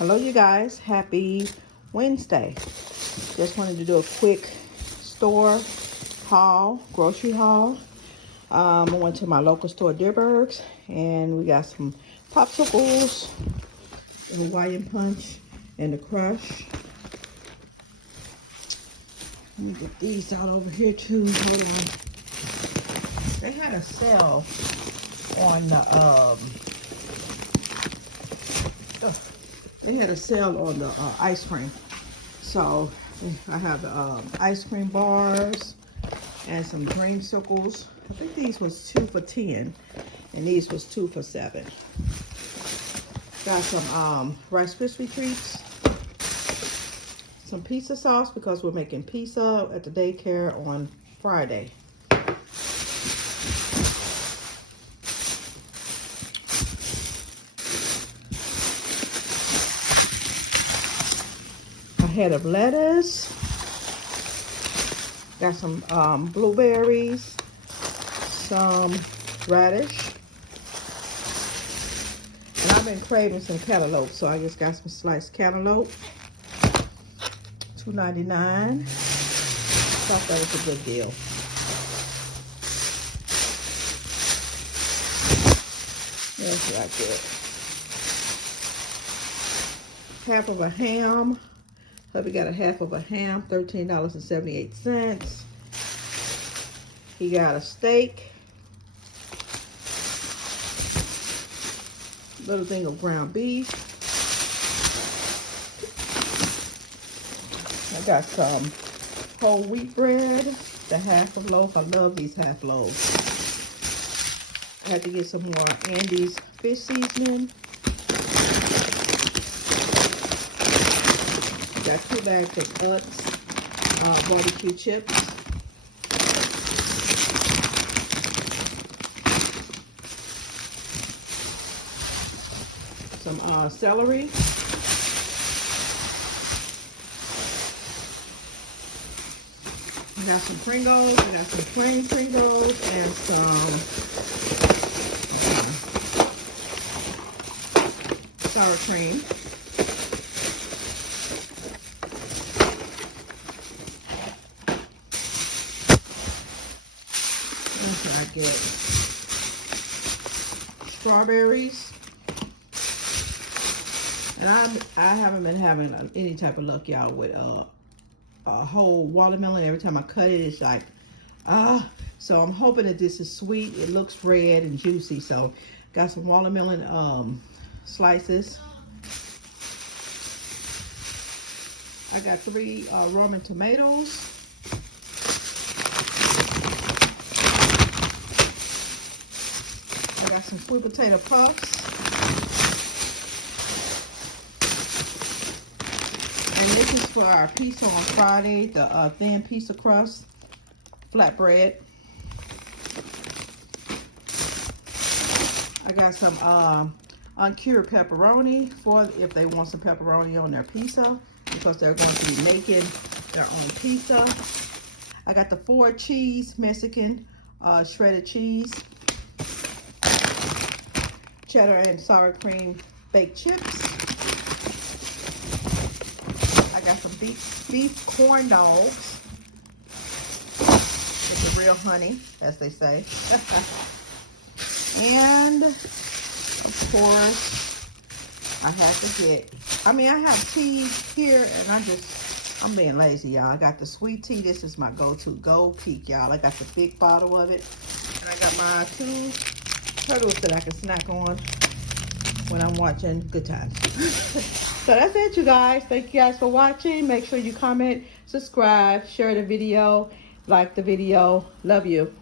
Hello you guys, happy Wednesday. Just wanted to do a quick store haul, grocery haul. I went to my local store, Deerberg's, and we got some popsicles, the Hawaiian Punch, and the Crush. Let me get these out over here too, hold on. They had a sale on the ice cream. So I have ice cream bars and some dreamsicles. I think these was 2 for $10 and these was 2 for $7. Got some Rice Krispie treats, some pizza sauce because we're making pizza at the daycare on Friday. A head of lettuce. Got some blueberries, some radish. And I've been craving some cantaloupe, so I just got some sliced cantaloupe. $2.99. Thought that was a good deal. That's what I get. Half of a ham. Hubby got a half of a ham, $13.78. He got a steak. Little thing of ground beef. I got some whole wheat bread, the half a loaf. I love these half loaves. I had to get some more Andy's fish seasoning. Got 2 bags of Utz barbecue chips. Some celery. We got some Pringles. We got some plain Pringles and some sour cream. What should I get? Strawberries. And I haven't been having any type of luck, y'all, with a whole watermelon. Every time I cut it, it's like, so I'm hoping that this is sweet. It looks red and juicy. So got some watermelon slices. I got 3 Roman tomatoes. I got some sweet potato puffs. And this is for our pizza on Friday, the thin pizza crust, flatbread. I got some uncured pepperoni for if they want some pepperoni on their pizza, because they're going to be making their own pizza. I got the 4 cheese, Mexican shredded cheese, cheddar and sour cream baked chips. I got some beef corn dogs with the real honey, as they say. And of course, I had to get, I have tea here, and I'm being lazy, y'all. I got the sweet tea. This is my go-to Gold Peak, y'all. I got the big bottle of it. And I got my 2 turtles that I can snack on when I'm watching Good Times. So that's it, you guys. Thank you guys for watching. Make sure you comment, subscribe, share the video, like the video. Love you.